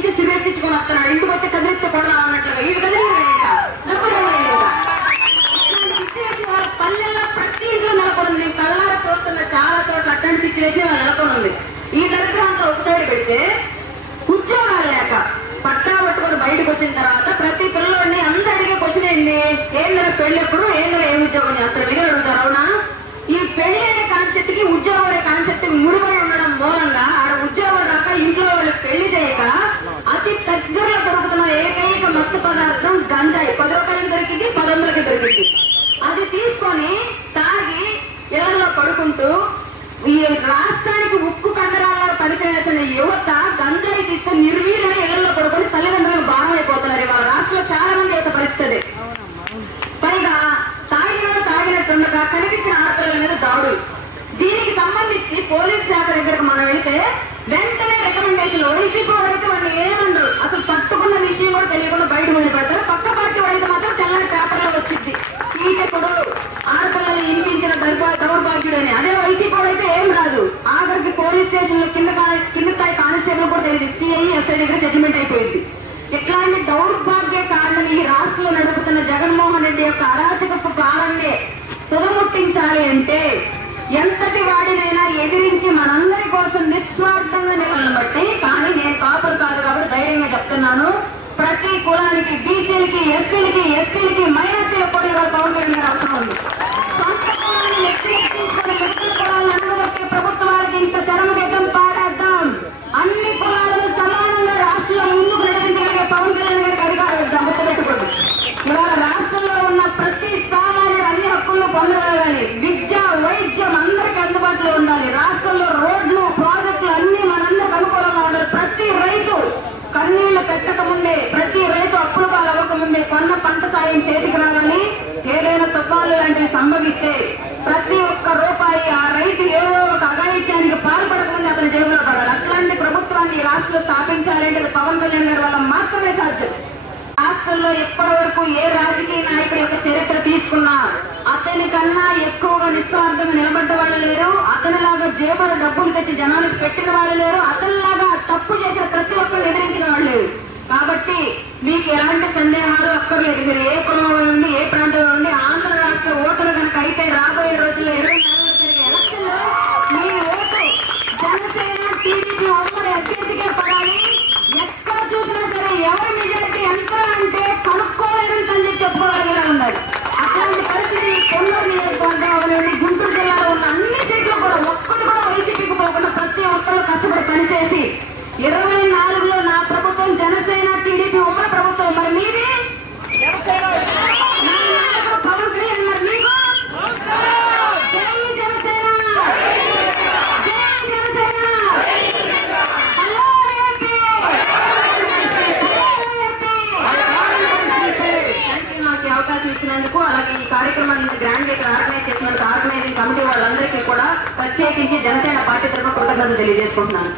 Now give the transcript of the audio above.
నుంచి సిరెత్తించుకొని వస్తున్నాడు. ఇంటికి వచ్చి కదిలిస్తే కొడదాం అన్నట్లుగా ఈ సిచ్యువేషన్ వాళ్ళ పల్లెల్లో ప్రతి ఇంట్లో నెలకొని నేను కళ్ళారా చూస్తున్న చాలా చోట్ల అట్లాంటి సిచ్యువేషన్ వాళ్ళు నెలకొని ఉంది. ఈ దరిద్రంతో ఒక సైడ్ పెడితే ఉద్యోగాలు లేక పట్టా పట్టుకొని బయటకు వచ్చిన తర్వాత ప్రతి పిల్లల్ని అందరూ అడిగే క్వశ్చన్ ఏంటంటే పెళ్ళెప్పుడు ఏంటంటే ఏం ఉద్యోగం చేస్తారు మీరు అడుగుతారు. అవునా? ఈ పెళ్లి అనే కాన్సెప్ట్ కి ఉద్యోగం అనే కాన్సెప్ట్ ముడిపడి ఉండడం మూలంగా ఆడ ఉద్యోగం రాక ఇంట్లో వాళ్ళు పెళ్లి చేయక అతి దగ్గరలో దొరుకుతున్న ఏకైక మత్తు పదార్థం గంజాయి. 10 రూపాయలకి దొరికింది, 10 దొరికింది. అది తీసుకొని తాగి ఇళ్లలో పడుకుంటూ ఈ రాష్ట్రానికి ఉక్కు కండరాలుగా పనిచేయాల్సిన యువత గంజాయి తీసుకొని నిర్వీర్యమై ఇళ్లలో పడుకొని తల్లిదండ్రులకు భారం అయిపోతున్నారు. ఇవాళ రాష్ట్రంలో చాలా మంది యొక్క పరిస్థితి. పైగా తాగినట్టుండగా కనిపించిన ఆడపిల్లల మీద దాడులు. దీనికి సంబంధించి పోలీస్ శాఖ దగ్గరకు మనం వెళితే వెంటనే రికమెండేషన్ వైసీపీ వాడైతే వాళ్ళు ఏమన్నారు అసలు పట్టుకున్న విషయం కూడా తెలియకుండా బయట వదిలిపెడతారు. పక్క పార్టీ వాడైతే మాత్రం తెల్లని పేపర్లో వచ్చింది కీచకుడు ఆడపిల్లలు హింసించిన దౌర్భాగ్యుడని. అదే వైసీపీ వాడైతే ఏం రాదు. ఆఖరికి పోలీస్ స్టేషన్ లో కింద స్థాయి కానిస్టేబుల్ కూడా తెలియదు. సిఐ ఎస్ఐ దగ్గర సెటిల్మెంట్ అయిపోయింది. ఇట్లాంటి దౌర్భాగ్య కారణాలు ఈ రాష్ట్రంలో నడుపుతున్న జగన్మోహన్ రెడ్డి యొక్క అరాచకపు పాలననే తుదముట్టించాలి అంటే ఎంతటి వాడినైనా ఎదిరించి మనందరి కోసం నిస్వార్థంగా నిలబట్టి. కానీ నేను కాపురు కాదు కాబట్టి ధైర్యంగా చెప్తున్నాను, ప్రతి కులానికి బీసీలకి ఎస్సీలకి ఎస్టీలకి మైనార్టీలకు కూడా ఇవాళ పవన్ కళ్యాణ్ గారు అవసరం ఉంది. సొంత కులాన్ని ఎత్తించుకుని మిగతా కులాలందరికీ ప్రభుత్వాలకి ఇంత చరమగీతం పాడేద్దాం. అన్ని కులాలను సమానంగా రాష్ట్రంలో ముందుకు నడిపించగలిగే పవన్ కళ్యాణ్ గారికి అధికారం ఇద్దాం. గుర్తుపెట్టుకోండి, ఇవాళ రాష్ట్రంలో ఉన్న ప్రతి సామాన్యుడు అన్ని హక్కులను పొందగలగాలి. విద్య వైద్యం అందరికీ అందుబాటులో ఉండాలి. రాష్ట్రంలో రోడ్లు ప్రాజెక్టులు అన్ని మనందరికి అనుకూలంగా ఉండాలి. ప్రతి రైతు కన్నీళ్లు పెట్టక ముందే, ప్రతి రైతు అప్పుల పాలు అవ్వక ముందే కొన్న పంట సాయం చేతికి రావాలి. ఏదైనా తుఫాలు లాంటివి సంభవిస్తే ప్రతి ఒక్క రూపాయి ఆ రైతు ఏదో ఒక అఘాయిత్యానికి పాల్పడక ముందే అతని జేబులో పడాలి. అట్లాంటి ప్రభుత్వాన్ని ఈ రాష్ట్రంలో స్థాపించాలంటే పవన్ కళ్యాణ్ గారి వల్ల మాత్రమే సాధ్యం. రాష్ట్రంలో ఇప్పటి వరకు ఏ రాజకీయ నాయకుడి యొక్క చరిత్ర తీసుకున్నా అతని కన్నా ఎక్కువగా నిస్వార్థంగా నిలబడ్డ వాళ్ళు లేరు. అతనిలాగా జేబులో డబ్బులు తెచ్చి జనానికి పెట్టిన వాళ్ళు లేరు. అతనిలాగా తప్పు చేసిన ప్రతి ఒక్కరు ఎదిరించిన వాళ్ళు లేరు. కాబట్టి మీకు ఎలాంటి సందేహాలు అక్కర్లేదు. మీరు ఏ కులంలో ఉండి ఏ ప్రాంతంలో ఉండి ఆంధ్ర రాష్ట్ర ఓటరు కనుక అయితే రాబోయే రోజుల్లో 24 జరిగే ఎలక్షన్ లో మీ ఓటు జనసేన టీడీపీ ఉమ్మడి అభ్యర్థికే పడాలి. ఎక్కడ చూసినా సరే ఎవరి మెజారిటీ ఎంత అంటే కనుక్కోలేదని తల్లి చెప్పుకోగలిగేలా ఉన్నారు. అట్లాంటి పరిస్థితి కొన్నూరు నియోజకవర్గం అవనండి, గుంటూరు జిల్లాలో ఉన్న అన్ని సీట్లు కూడా ఒక్కటి కూడా వైసీపీకి పోకుండా ప్రతి ఒక్కరు కష్టపడి పనిచేసి 24లో నా ప్రభుత్వం జనసేన టీడీపీ ఉమ్మడి ప్రభుత్వం. మరి మీది పవన్ కళ్యాణ్, మరి మీకు జై జనసేన, జై జనసేన. హలో ఏపీ, నాకు ఈ అవకాశం ఇచ్చినందుకు, అలాగే ఈ కార్యక్రమాన్ని ఇంత గ్రాండ్ ఇక్కడ ఆర్గనైజ్ చేసినందుకు ఆర్గనైజింగ్ కమిటీ వాళ్ళందరికీ కూడా ప్రత్యేకించి జనసేన పార్టీ తరఫున కృతజ్ఞతలు తెలియజేసుకుంటున్నాను.